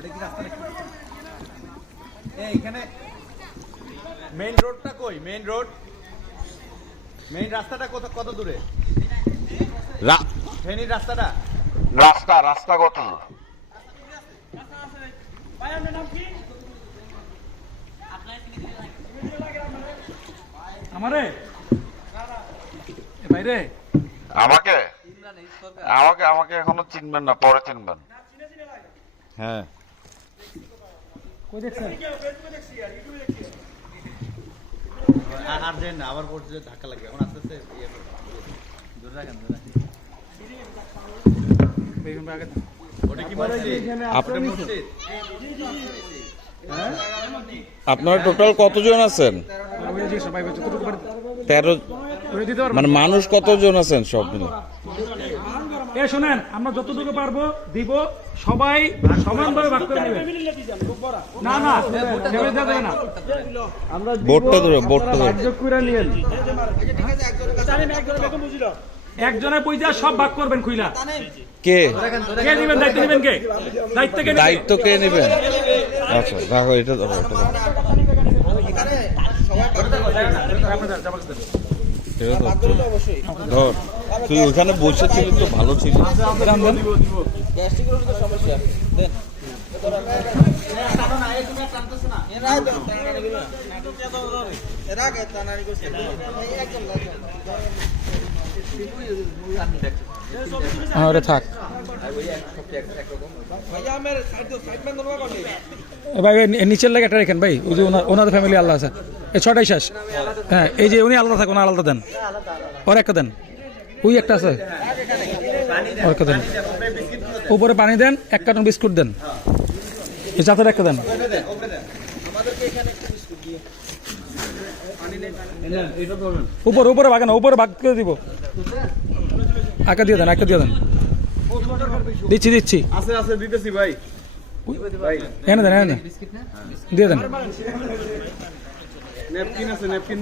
ওটা কি রাস্তা নাকি এই এখানে মেইন রোডটা কই? মেইন রোড মেইন রাস্তাটা কত কত দূরে? রা- ফেনীর রাস্তাটা? রাস্তা রাস্তা কত আমারে? এ ভাইরে আমাকে? আমাকে আমাকে এখনও চিনবেন না পরে চিনবেন। হ্যাঁ। কই দেখছেন? আর না, আবার পড়ছে ধাক্কা লাগবে এখন আস্তে আস্তে ইয়ে ধরে রাখেন ধরে রাখেন। আগে ওটা কি মসজিদ আপনারা টোটাল কতজন আছেন? যে তেরো মানে মানুষ কতজন আছেন সব মিলে? এ শোনেন আমরা যতটুকু পারব দিব সবাই সমানভাবে ভাগ করে নেবেন না না না। বোটটা ধরো বোটটা ধরো। একজনের পয়সা সব ভাগ করবেন খুইলা। কে? কে দিবেন দায়িত্ব নেবেন কে? দায়িত্ব কে দায়িত্ব কে নেবেন? আচ্ছা রাখো এটা ধরো এটা ধরো। তুই ওখানে বসেছিলি তো ভালো ছিল। হ্যাঁ থাক। এ ভাই নিচের লাগে একটা রেখেন ভাই, ওই যে ওনাদের ফ্যামিলি আলাদা আছে। এই ছটাই শেষ। হ্যাঁ এই যে উনি আলাদা থাকুন আলাদা দেন। ওর একটা দেন। ওই একটা আছে। ওর একটা দেন। উপরে পানি দেন, এক কার্টন বিস্কুট দেন। এই চাতের একটা দেন। উপরে উপরে ভাগে না উপরে ভাগ করে দিব। একা দিয়ে দেন একা দিয়ে দেন। দিচ্ছি দিচ্ছি। আছে আছে দিতেছি ভাই। এনে দেন এনে দিয়ে দেন। ন্যাপকিন আছে ন্যাপকিন